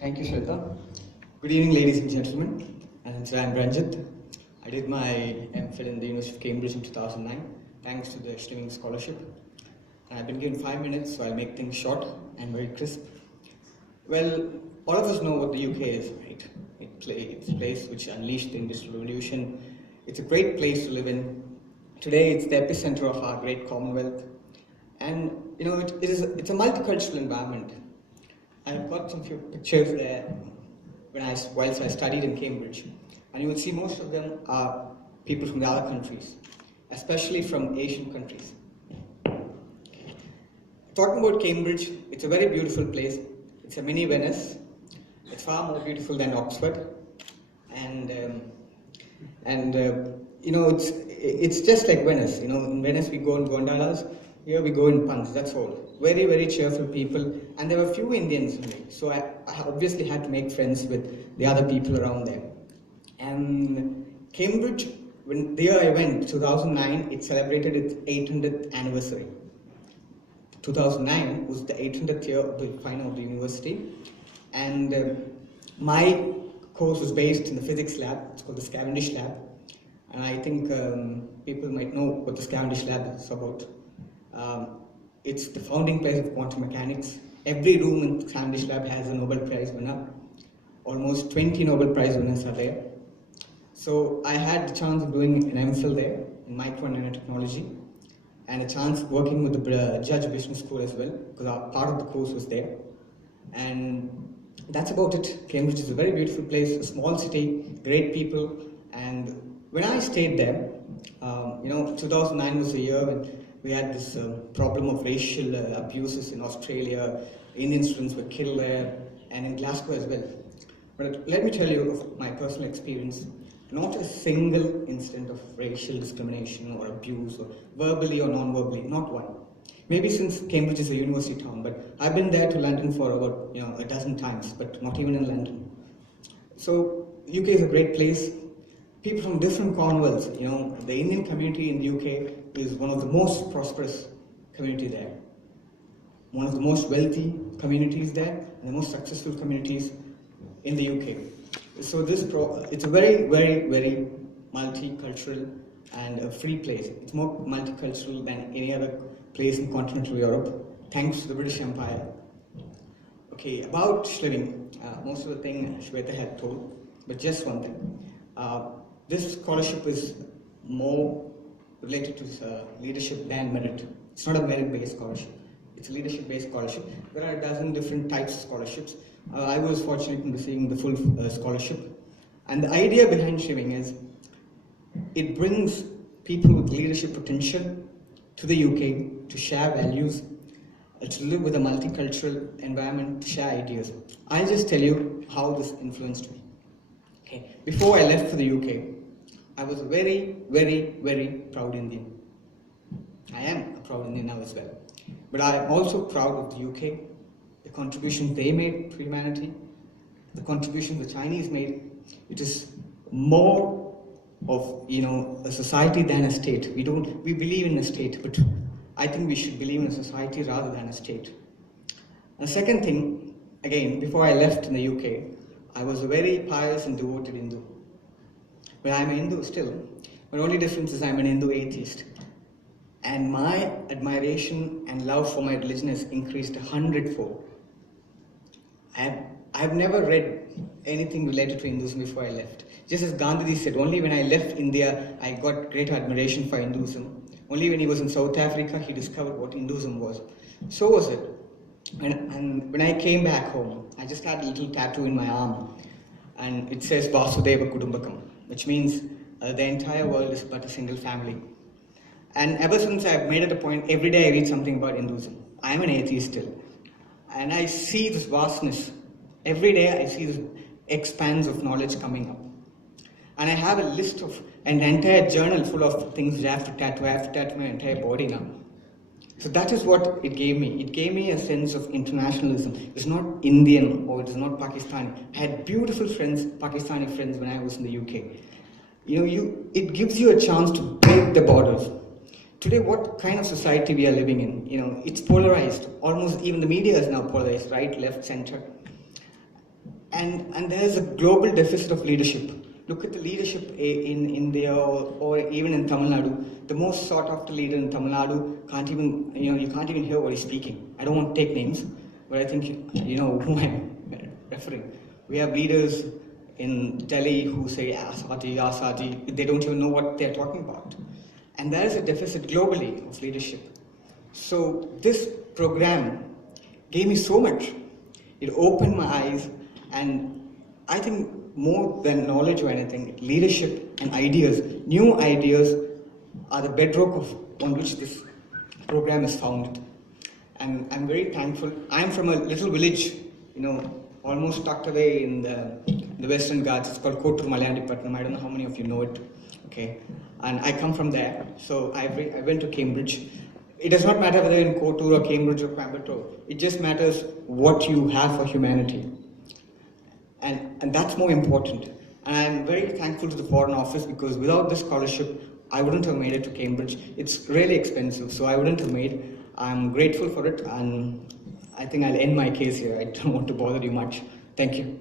Thank you, Shweta. Good evening, ladies and gentlemen. And I'm Ranjit. I did my MPhil in the University of Cambridge in 2009, thanks to the Chevening scholarship. And I've been given 5 minutes, so I'll make things short and very crisp. Well, all of us know what the UK is, right? It's a place which unleashed the Industrial Revolution. It's a great place to live in. Today, it's the epicenter of our great Commonwealth. And, it's a multicultural environment. I've got some few pictures there whilst I studied in Cambridge, and you will see most of them are people from the other countries, especially from Asian countries. Talking about Cambridge, it's a very beautiful place. It's a mini Venice. It's far more beautiful than Oxford, and it's just like Venice. In Venice we go in gondolas. Here we go in punts, that's all. Very, very cheerful people, and there were few Indians in it, so I obviously had to make friends with the other people around there. And Cambridge, when the year I went, 2009, it celebrated its 800th anniversary. 2009 was the 800th year of the final of the university, and my course was based in the physics lab. It's called the Cavendish lab, and I think people might know what the Cavendish lab is about. It's the founding place of quantum mechanics. Every room in the Cavendish lab has a Nobel Prize winner. Almost 20 Nobel Prize winners are there. So I had the chance of doing an MPhil there in micro and nanotechnology, and a chance of working with the Judge Business School as well, because part of the course was there. And that's about it. Cambridge is a very beautiful place, a small city, great people. And when I stayed there, 2009 was the year when we had this problem of racial abuses in Australia. Indian students were killed there, and in Glasgow as well. But let me tell you of my personal experience. Not a single incident of racial discrimination or abuse, or verbally or non-verbally, not one. Maybe since Cambridge is a university town, but I've been there to London for about a dozen times, but not even in London. So UK is a great place. People from different Commonwealths, the Indian community in the UK is one of the most prosperous community there. One of the most wealthy communities there, and the most successful communities in the UK. So it's a very, very, very multicultural and a free place. It's more multicultural than any other place in continental Europe, thanks to the British Empire. Okay, about Chevening, most of the thing Shweta had told, but just one thing. This scholarship is more related to leadership than merit. It's not a merit-based scholarship. It's a leadership-based scholarship. There are a dozen different types of scholarships. I was fortunate in receiving the full scholarship. And the idea behind Chevening is it brings people with leadership potential to the UK to share values, to live with a multicultural environment, to share ideas. I'll just tell you how this influenced me. Okay. Before I left for the UK, I was a very, very, very proud Indian. I am a proud Indian now as well. But I am also proud of the UK, the contributions they made to humanity, the contributions the Chinese made. It is more of a society than a state. We believe in a state, but I think we should believe in a society rather than a state. And the second thing, again, before I left in the UK, I was a very pious and devoted Hindu. But I'm a Hindu still. The only difference is I'm an Hindu atheist. And my admiration and love for my religion has increased 100-fold. I've never read anything related to Hinduism before I left. Just as Gandhi said, only when I left India, I got great admiration for Hinduism. Only when he was in South Africa, he discovered what Hinduism was. So was it. And when I came back home, I just had a little tattoo in my arm. And it says Vasudeva Kudumbakam, which means the entire world is but a single family. And ever since I've made it a point, every day I read something about Hinduism. I'm an atheist still. And I see this vastness. Every day I see this expanse of knowledge coming up. And I have a list of an entire journal full of things I have to tattoo. I have to tattoo my entire body now. So that is what it gave me. It gave me a sense of internationalism. It's not Indian or it is not Pakistani. I had beautiful friends, Pakistani friends, when I was in the UK. It gives you a chance to break the borders. Today, what kind of society we are living in? It's polarized. Almost even the media is now polarized, right, left, center. And there's a global deficit of leadership. Look at the leadership in India or even in Tamil Nadu. The most sought after leader in Tamil Nadu can't even, you can't even hear what he's speaking. I don't want to take names, but I think you know who I'm referring. We have leaders in Delhi who say Asadi, Asadi. They don't even know what they're talking about. And there is a deficit globally of leadership. So this program gave me so much. It opened my eyes, and I think more than knowledge or anything, leadership and ideas, new ideas are the bedrock on which this program is founded. And I'm very thankful. I'm from a little village, almost tucked away in the Western Ghats. It's called Kottur Malayandipatnam. I don't know how many of you know it. Okay, and I come from there. So I went to Cambridge. It does not matter whether in Kottur or Cambridge or Coimbatore. It just matters what you have for humanity. And that's more important. And I'm very thankful to the Foreign Office, because without this scholarship, I wouldn't have made it to Cambridge. It's really expensive, so I wouldn't have made it. I'm grateful for it, and I think I'll end my case here. I don't want to bother you much. Thank you.